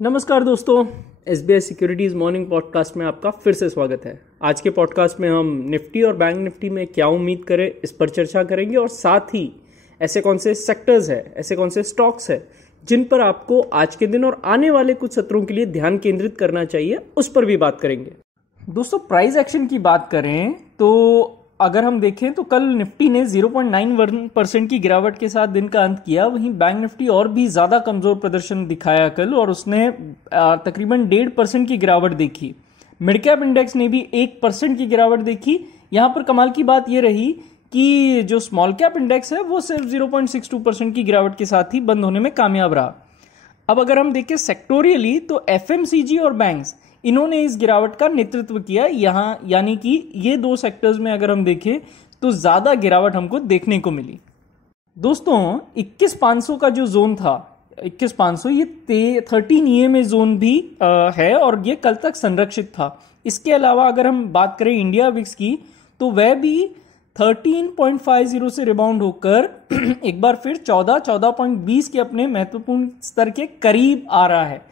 नमस्कार दोस्तों, SBI securities morning podcast में आपका फिर से स्वागत है। आज के पॉडकास्ट में हम निफ्टी और बैंक निफ्टी में क्या उम्मीद करें इस पर चर्चा करेंगे और साथ ही ऐसे कौन से सेक्टर्स है, ऐसे कौन से स्टॉक्स है जिन पर आपको आज के दिन और आने वाले कुछ सत्रों के लिए ध्यान केंद्रित करना चाहिए, उस पर भी बात करेंगे। दोस्तों, प्राइस एक्शन की बात करें तो अगर हम देखें तो कल निफ्टी ने 0.91% की गिरावट के साथ दिन का अंत किया। वहीं बैंक निफ्टी और भी ज्यादा कमजोर प्रदर्शन दिखाया कल और उसने तकरीबन 1.5% की गिरावट देखी। मिड कैप इंडेक्स ने भी 1% की गिरावट देखी। यहां पर कमाल की बात यह रही कि जो स्मॉल कैप इंडेक्स है वो सिर्फ 0.62% की गिरावट के साथ ही बंद होने में कामयाब रहा। अब अगर हम देखें सेक्टोरियली तो एफएमसीजी और बैंक्स, इन्होंने इस गिरावट का नेतृत्व किया यहां, यानी कि ये दो सेक्टर्स में अगर हम देखें तो ज्यादा गिरावट हमको देखने को मिली। दोस्तों, 21,500 का जो जोन था, 21,500 ये 13 EMA जोन भी है और ये कल तक संरक्षित था। इसके अलावा अगर हम बात करें इंडिया विक्स की तो वह भी 13.50 से रिबाउंड होकर एक बार फिर 14.20 के अपने महत्वपूर्ण स्तर के करीब आ रहा है।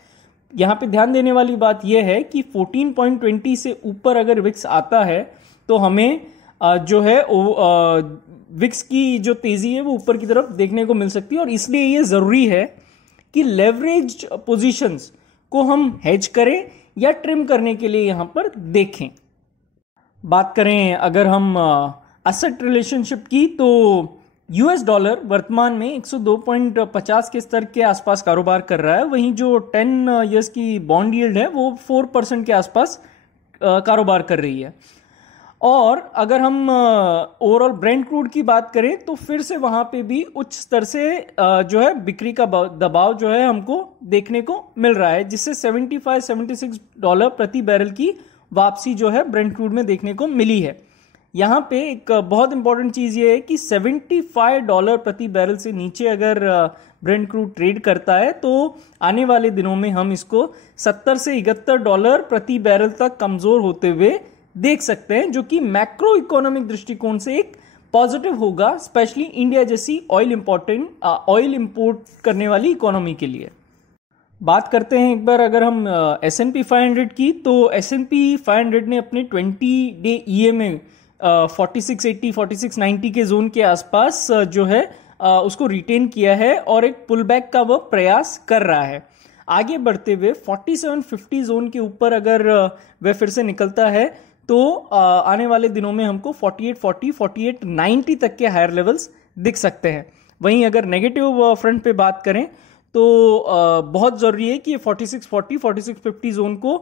यहां पे ध्यान देने वाली बात यह है कि 14.20 से ऊपर अगर विक्स आता है तो हमें जो है विक्स की जो तेजी है वो ऊपर की तरफ देखने को मिल सकती है और इसलिए ये जरूरी है कि लेवरेज पोजीशंस को हम हेज करें या ट्रिम करने के लिए यहां पर देखें। बात करें अगर हम एसेट रिलेशनशिप की तो यूएस डॉलर वर्तमान में 102.50 के स्तर के आसपास कारोबार कर रहा है। वहीं जो 10 ईयर्स की बॉन्ड यील्ड है वो 4% के आसपास कारोबार कर रही है। और अगर हम ओवरऑल ब्रेंट क्रूड की बात करें तो फिर से वहां पे भी उच्च स्तर से जो है बिक्री का दबाव जो है हमको देखने को मिल रहा है, जिससे $75-76 प्रति बैरल की वापसी जो है ब्रेंट क्रूड में देखने को मिली है। यहां पे एक बहुत इंपॉर्टेंट चीज ये है कि $75 प्रति बैरल से नीचे अगर ब्रेंट क्रूड ट्रेड करता है तो आने वाले दिनों में हम इसको $70 से $71 प्रति बैरल तक कमजोर होते हुए देख सकते हैं, जो कि मैक्रो इकोनॉमिक दृष्टिकोण से एक पॉजिटिव होगा, स्पेशली इंडिया जैसी ऑयल इंपोर्ट करने वाली इकोनॉमी के लिए। बात करते हैं एक बार अगर हम S&P 500 की तो S&P 500 ने अपने 20-day EMA 4680 4690 के जोन के आसपास जो है उसको रिटेन किया है और एक पुल बैक का वह प्रयास कर रहा है। आगे बढ़ते हुए 4750 जोन के ऊपर अगर वह फिर से निकलता है तो आने वाले दिनों में हमको 4840 4890 तक के हायर लेवल्स दिख सकते हैं। वहीं अगर नेगेटिव फ्रंट पे बात करें तो बहुत जरूरी है कि 4640 4650 जोन को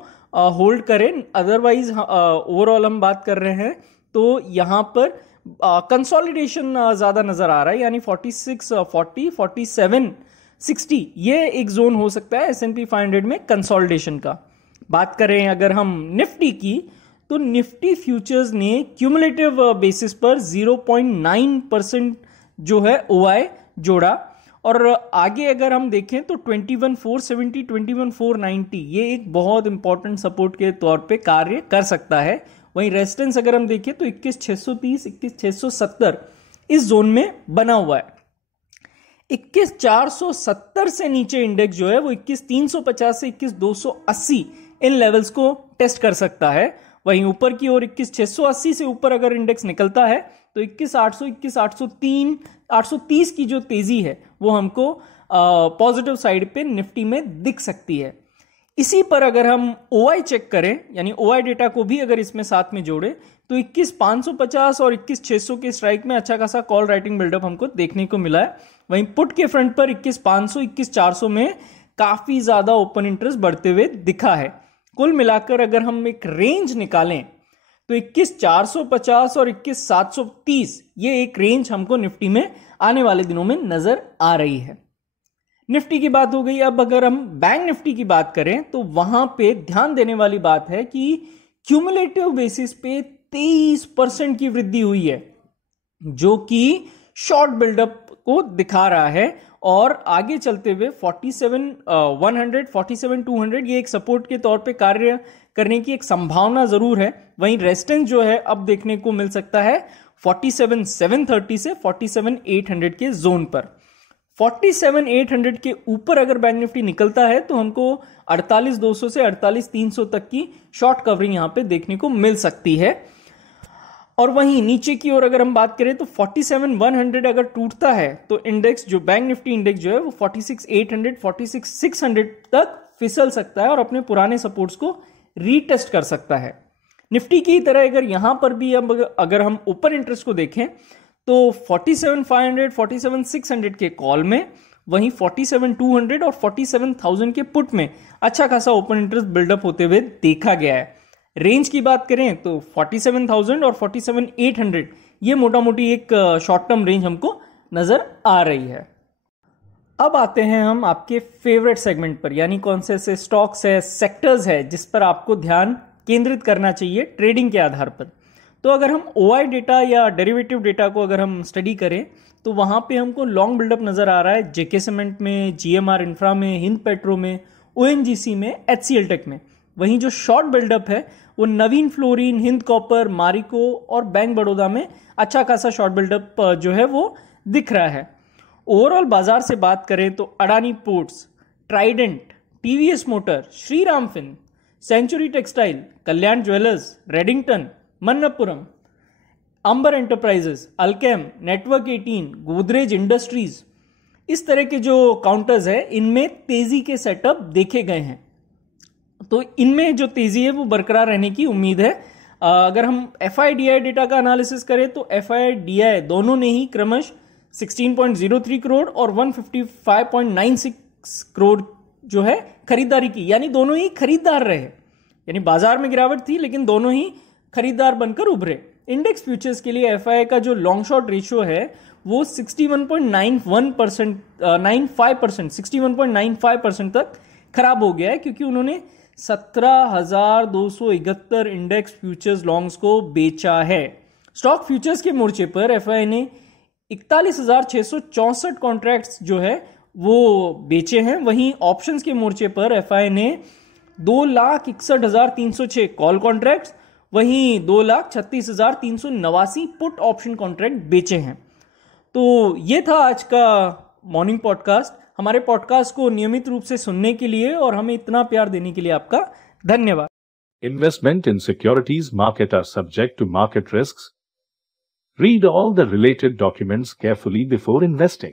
होल्ड करें। अदरवाइज ओवरऑल हम बात कर रहे हैं तो यहां पर कंसोलिडेशन ज्यादा नजर आ रहा है, यानी 4640 4760 ये एक जोन हो सकता है S&P 500 में कंसोलिडेशन का। बात करें अगर हम निफ्टी की तो निफ्टी फ्यूचर्स ने क्यूमुलेटिव बेसिस पर 0.9% जो है OI जोड़ा और आगे अगर हम देखें तो 21,470 21,490 ये एक बहुत इंपॉर्टेंट सपोर्ट के तौर पे कार्य कर सकता है। वहीं रेजिस्टेंस अगर हम देखें तो 21,630 21,670 इस जोन में बना हुआ है। 21,470 से नीचे इंडेक्स जो है वो 21,350 से 21,280 इन लेवल्स को टेस्ट कर सकता है। वहीं ऊपर की ओर 21,680 से ऊपर अगर इंडेक्स निकलता है तो 21,800 21,803 830 की जो तेजी है वो हमको पॉजिटिव साइड पे निफ्टी में दिख सकती है। इसी पर अगर हम OI चेक करें, यानी OI डेटा को भी अगर इसमें साथ में जोड़े तो 21,550 और 21,600 के स्ट्राइक में अच्छा खासा कॉल राइटिंग बिल्डअप हमको देखने को मिला है। वहीं पुट के फ्रंट पर 21,500 21,400 में काफी ज्यादा ओपन इंटरेस्ट बढ़ते हुए दिखा है। कुल मिलाकर अगर हम एक रेंज निकालें तो 21,450 और 21,730 ये एक रेंज हमको निफ्टी में आने वाले दिनों में नजर आ रही है। निफ्टी की बात हो गई। अब अगर हम बैंक निफ्टी की बात करें तो वहां पे ध्यान देने वाली बात है कि क्यूमुलेटिव बेसिस पे 23% की वृद्धि हुई है, जो कि शॉर्ट बिल्डअप को दिखा रहा है और आगे चलते हुए 47,100 47,200 ये एक सपोर्ट के तौर पे कार्य करने की एक संभावना जरूर है। वहीं रेजिस्टेंस जो है अब देखने को मिल सकता है 47,730 से 47,800 के जोन पर। 47,800 के ऊपर अगर बैंक निफ्टी निकलता है तो हमको 48,200 से 48,300 तक की शॉर्ट कवरिंग यहां पे देखने को मिल सकती है। और वहीं नीचे की ओर अगर हम बात करें तो 47,100 अगर टूटता है तो इंडेक्स जो बैंक निफ्टी इंडेक्स जो है वो 46,800 46,600 तक फिसल सकता है और अपने पुराने सपोर्ट्स को रीटेस्ट कर सकता है। निफ्टी की तरह अगर यहां पर भी अगर हम ओपन इंटरेस्ट को देखें तो 47,500 47,600 के कॉल में, वहीं 47,200 और 47,000 के पुट में अच्छा खासा ओपन इंटरेस्ट बिल्डअप होते हुए देखा गया है। रेंज की बात करें तो 47,000 और 47,800 ये मोटा मोटी एक शॉर्ट टर्म रेंज हमको नजर आ रही है। अब आते हैं हम आपके फेवरेट सेगमेंट पर, यानी कौन से ऐसे स्टॉक्स है, सेक्टर्स है जिस पर आपको ध्यान केंद्रित करना चाहिए ट्रेडिंग के आधार पर। तो अगर हम ओआई डेटा या डेरिवेटिव डेटा को अगर हम स्टडी करें तो वहां पे हमको लॉन्ग बिल्डअप नजर आ रहा है जेके सीमेंट में, जीएमआर इंफ्रा में, हिंद पेट्रो में, ओएनजीसी में, एचसीएल टेक में। वहीं जो शॉर्ट बिल्डअप है वो नवीन फ्लोरिन, हिंद कॉपर, मारिको और बैंक बड़ौदा में अच्छा खासा शॉर्ट बिल्डअप जो है वो दिख रहा है। ओवरऑल बाजार से बात करें तो Adani Ports, Trident, TVS Motor, Shriram Fin, Century Textile, Kalyan Jewellers, Redington, Manappuram, Amber Enterprises, Alkem, Network 18, Godrej Industries, इस तरह के जो काउंटर्स है इनमें तेजी के सेटअप देखे गए हैं। तो इनमें जो तेजी है वो बरकरार रहने की उम्मीद है। अगर हम एफआईडीआई डेटा का एनालिसिस करें तो एफआईडीआई दोनों ने ही क्रमश 16.03 करोड़ और 155.96 करोड़ जो है खरीदारी की, यानी दोनों ही खरीदार रहे। यानी बाजार में गिरावट थी लेकिन दोनों ही खरीदार बनकर उभरे। इंडेक्स फ्यूचर्स के लिए एफआई का जो लॉन्ग शॉर्ट रेशियो है वो 61.95% तक खराब हो गया है, क्योंकि उन्होंने 17,271 इंडेक्स फ्यूचर्स लॉन्ग्स को बेचा है। स्टॉक फ्यूचर्स के मोर्चे पर एफआई ने 41,664 कॉन्ट्रैक्ट्स जो है वो बेचे हैं। वहीं ऑप्शंस के मोर्चे पर एफआई ने 2,61,306 कॉल कॉन्ट्रैक्ट्स, वहीं 2,36,389 पुट ऑप्शन कॉन्ट्रैक्ट बेचे हैं। तो ये था आज का मॉर्निंग पॉडकास्ट। हमारे पॉडकास्ट को नियमित रूप से सुनने के लिए और हमें इतना प्यार देने के लिए आपका धन्यवाद। Investment in securities market are subject to market risks. Read all the related documents carefully before investing.